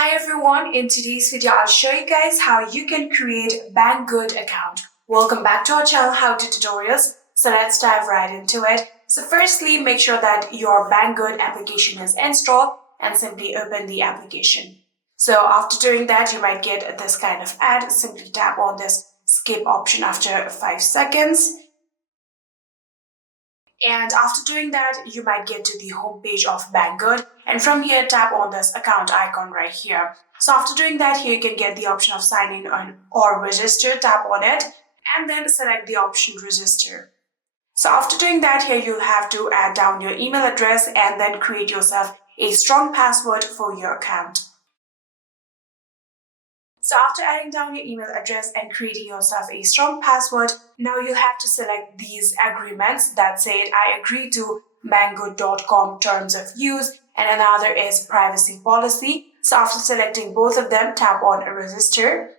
Hi everyone, in today's video I'll show you guys how you can create Banggood account. Welcome back to our channel How To Tutorials. So let's dive right into it. So firstly, make sure that your Banggood application is installed and simply open the application. So after doing that, you might get this kind of ad. Simply tap on this skip option after 5 seconds. And after doing that, you might get to the home page of Banggood, and from here tap on this account icon right here. So after doing that, here you can get the option of sign in or register. Tap on it and then select the option register. So after doing that, here you'll have to add down your email address and then create yourself a strong password for your account. So after adding down your email address and creating yourself a strong password, now you'll have to select these agreements that say I agree to Banggood.com terms of use, and another is privacy policy. So after selecting both of them, tap on register.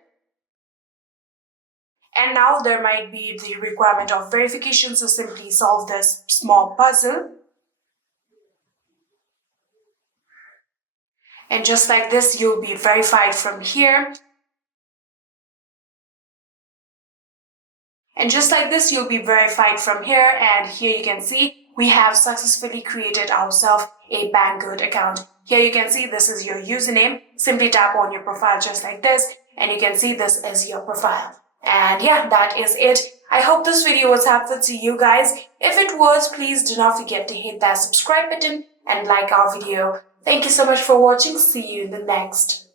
And now there might be the requirement of verification, so simply solve this small puzzle. And just like this, you'll be verified from here. And just like this, you'll be verified from here. And here you can see we have successfully created ourselves a Banggood account. Here you can see this is your username. Simply tap on your profile just like this, and you can see this is your profile. And yeah, that is it. I hope this video was helpful to you guys. If it was, please do not forget to hit that subscribe button and like our video. Thank you so much for watching. See you in the next.